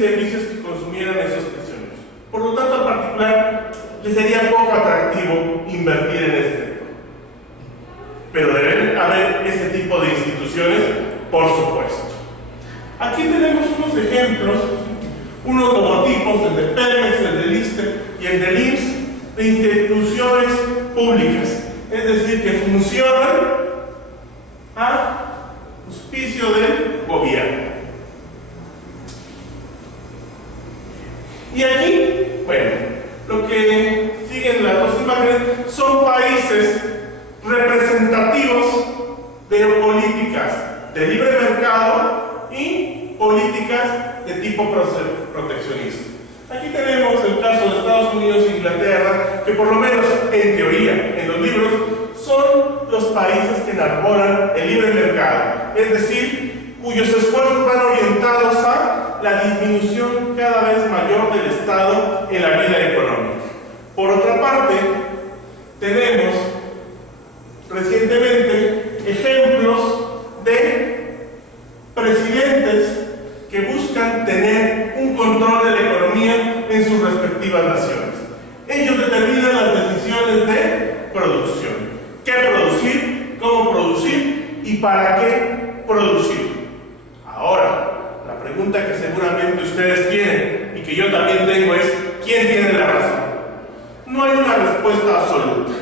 servicios que consumieran esos prisioneros. Por lo tanto, en particular, les sería poco atractivo invertir en este sector. Pero deben haber ese tipo de instituciones, por supuesto. Aquí tenemos unos ejemplos, unos logotipos, el de Pemex, el del ISSSTE y el del IMSS, de instituciones públicas, es decir, que funcionan a auspicio del gobierno. Y aquí, bueno, lo que siguen las dos imágenes son países representativos de políticas de libre mercado y políticas de tipo proteccionista. Aquí tenemos el caso de Estados Unidos e Inglaterra, que por lo menos en teoría, en los libros, son los países que enarbolan el libre mercado, es decir, cuyos esfuerzos van orientados a la disminución cada vez mayor del Estado en la vida económica. Por otra parte, tenemos recientemente ejemplos de presidentes que buscan tener un control de la economía en sus respectivas naciones. Ellos determinan las decisiones de producción. ¿Qué producir? ¿Cómo producir? ¿Y para qué producir? Ahora, la pregunta que seguramente ustedes tienen y que yo también tengo es: ¿quién tiene la razón? No hay una respuesta absoluta.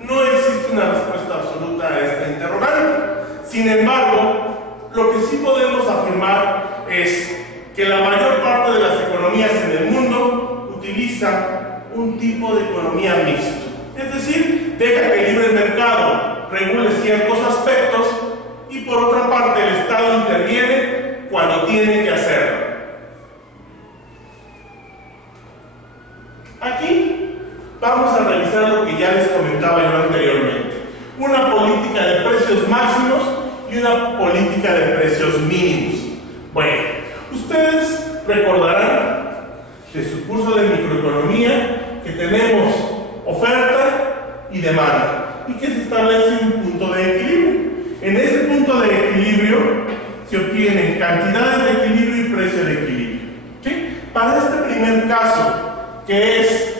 No existe una respuesta absoluta a esta interrogante. Sin embargo, lo que sí podemos afirmar es que la mayor parte de las economías en el mundo utilizan un tipo de economía mixta. Es decir, deja que el libre mercado regule ciertos aspectos y por otra parte el Estado interviene cuando tiene que hacerlo. Aquí vamos a revisar lo que ya les comentaba yo anteriormente: una política de precios máximos y una política de precios mínimos. Bueno, ustedes recordarán de su curso de microeconomía que tenemos oferta y demanda y que se establece un punto de equilibrio. En ese punto de equilibrio se obtienen cantidades de equilibrio y precio de equilibrio. ¿Sí? Para este primer caso, que es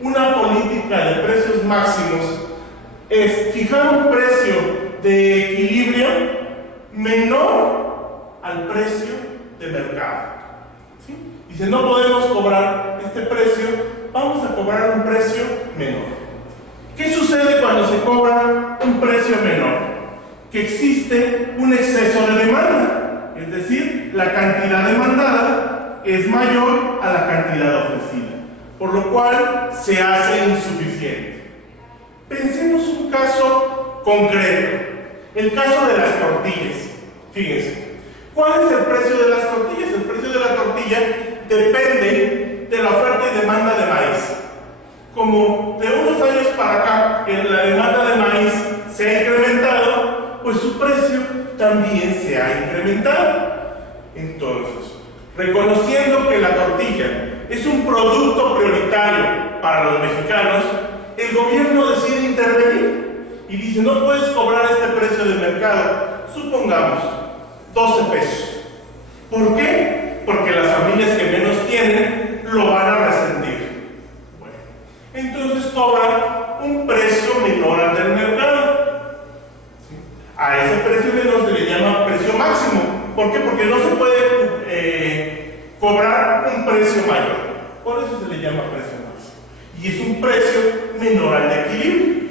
una política de precios máximos, es fijar un precio de equilibrio menor al precio de mercado. ¿Sí? Dice, no podemos cobrar este precio, vamos a cobrar un precio menor. ¿Qué sucede cuando se cobra un precio menor? Que existe un exceso de demanda, es decir, la cantidad demandada es mayor a la cantidad ofrecida, por lo cual se hace insuficiente. Pensemos un caso concreto, el caso de las tortillas. Fíjense, ¿cuál es el precio de las tortillas? El precio de la tortilla depende de la oferta y demanda de maíz. Como de unos años para acá la demanda de maíz se ha incrementado, pues su precio también se ha incrementado. Entonces, reconociendo que la tortilla es un producto prioritario para los mexicanos, el gobierno decide intervenir y dice, no puedes cobrar este precio de mercado, supongamos 12 pesos. ¿Por qué? Porque las familias que menos tienen lo van a resentir. Bueno, entonces cobran un precio menor al del mercado. ¿Sí? A ese precio menor se le llama precio máximo. ¿Por qué? Porque no se puede cobrar un precio mayor. Por eso se le llama precio máximo. Y es un precio menor al de equilibrio.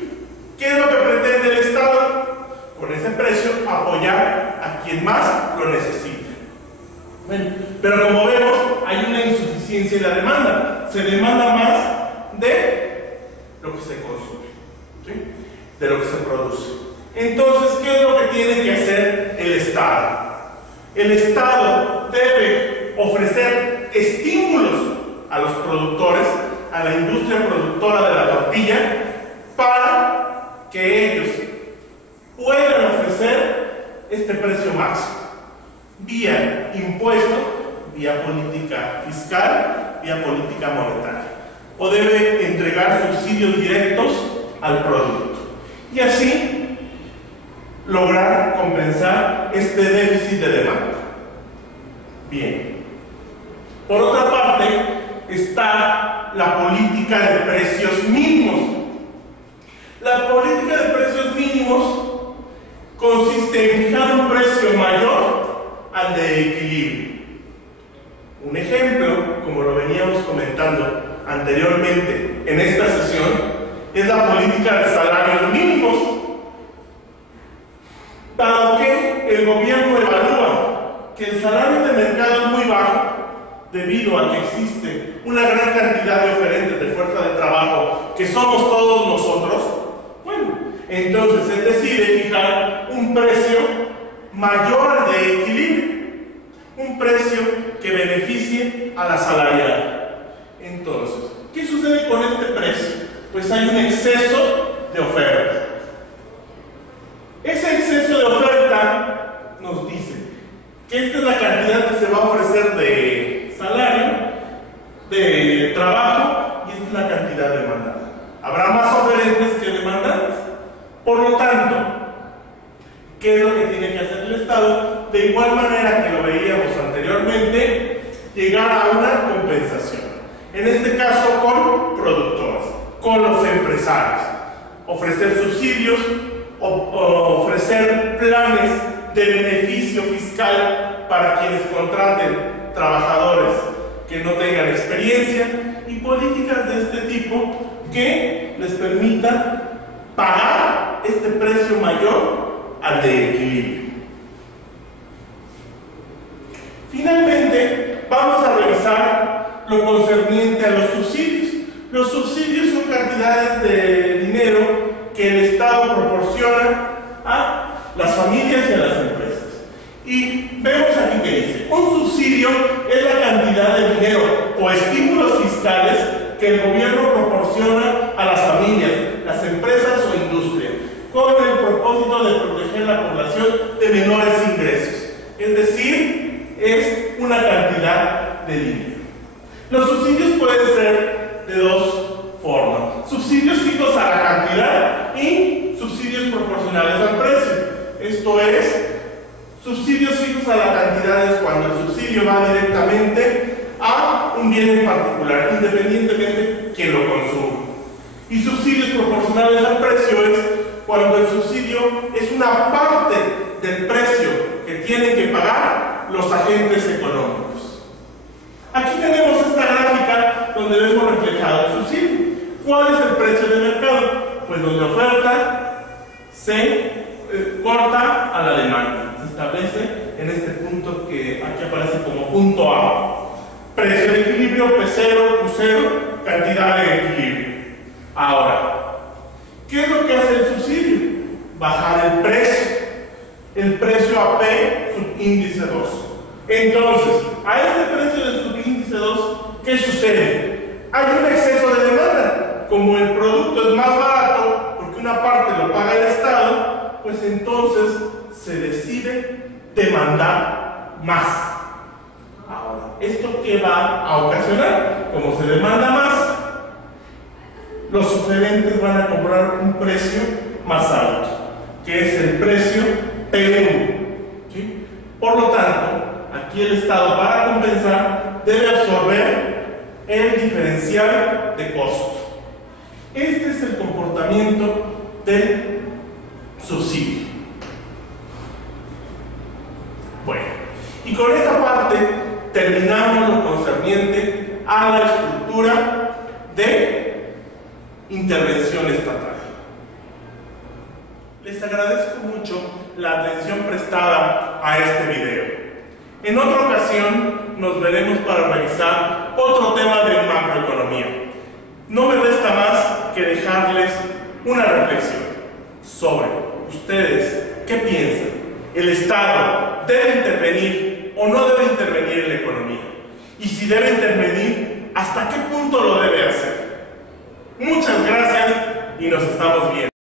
¿Qué es lo que pretende el Estado? Con ese precio apoyar a quien más lo necesita. Bueno, pero como vemos, hay una insuficiencia en la demanda. Se demanda más de lo que se consume, ¿sí? De lo que se produce. Entonces, ¿qué es lo que tiene que hacer el Estado? El Estado debe ofrecer estímulos a los productores, a la industria productora de la tortilla, para que ellos puedan ofrecer este precio máximo, vía impuesto, vía política fiscal, vía política monetaria, o debe entregar subsidios directos al producto, y así lograr compensar este déficit de demanda. Bien, Por otra parte, está la política de precios mínimos. La política de precios mínimos consiste en fijar un precio mayor al de equilibrio. Un ejemplo, como lo veníamos comentando anteriormente en esta sesión, es la política de salarios mínimos. Dado que el gobierno evalúa que el salario de mercado es muy bajo, debido a que existe una gran cantidad de oferentes de fuerza de trabajo, que somos todos nosotros, bueno, entonces él decide fijar un precio mayor al de equilibrio, un precio que beneficie a la asalariada. Entonces, ¿qué sucede con este precio? Pues hay un exceso de oferta. Ese exceso de oferta nos dice que esta es la cantidad que se va a ofrecer de salario, de trabajo, y esta es la cantidad demandada. Habrá más oferentes que demandantes. Por lo tanto, ¿qué es lo que tiene que hacer el Estado? De igual manera que lo veíamos anteriormente, llegar a una compensación. En este caso con productores, con los empresarios. Ofrecer subsidios, ofrecer planes de beneficio fiscal para quienes contraten trabajadores que no tengan experiencia, y políticas de este tipo que les permitan pagar este precio mayor al de equilibrio. Finalmente, vamos a revisar lo concerniente a los subsidios. Los subsidios son cantidades de dinero que el Estado proporciona a las familias y a las empresas. Y vemos aquí que dice, un subsidio es la cantidad de dinero o estímulos fiscales que el gobierno proporciona a las familias, las empresas o industrias, con el propósito de proteger la población de menores ingresos. Es decir, es una cantidad de dinero. Los subsidios pueden ser de dos formas: subsidios fijos a la cantidad y subsidios proporcionales al precio. Esto es, subsidios fijos a la cantidad es cuando el subsidio va directamente a un bien en particular, independientemente de quién lo consuma. Y subsidios proporcionales al precio es cuando el subsidio es una parte del precio que tienen que pagar los agentes económicos. Aquí tenemos esta gráfica donde vemos reflejado el subsidio. ¿Cuál es el precio de mercado? Pues donde oferta se corta a la demanda. Se establece en este punto que aquí aparece como punto A. Precio de equilibrio, P0, Q0, cantidad de equilibrio. Ahora, ¿qué es lo que hace el subsidio? Bajar el precio. El precio a P, subíndice 2. Entonces, a este precio del subíndice 2, ¿qué sucede? Hay un exceso de demanda. Como el producto es más barato, porque una parte lo paga el Estado, pues entonces se decide demandar más. Ahora, ¿esto qué va a ocasionar? Como se demanda más, los oferentes van a cobrar un precio más alto, que es el precio P1. ¿Sí? Por lo tanto, aquí el Estado, para compensar, debe absorber el diferencial de costo. Este es el comportamiento del subsidio. Bueno, y con esta parte terminamos lo concerniente a la estructura de intervención estatal. Les agradezco mucho la atención prestada a este video. En otra ocasión nos veremos para revisar otro tema de macroeconomía. No me resta más que dejarles una reflexión sobre ustedes. ¿Qué piensan? ¿El Estado debe intervenir o no debe intervenir en la economía? Y si debe intervenir, ¿hasta qué punto lo debe hacer? Muchas gracias y nos estamos viendo.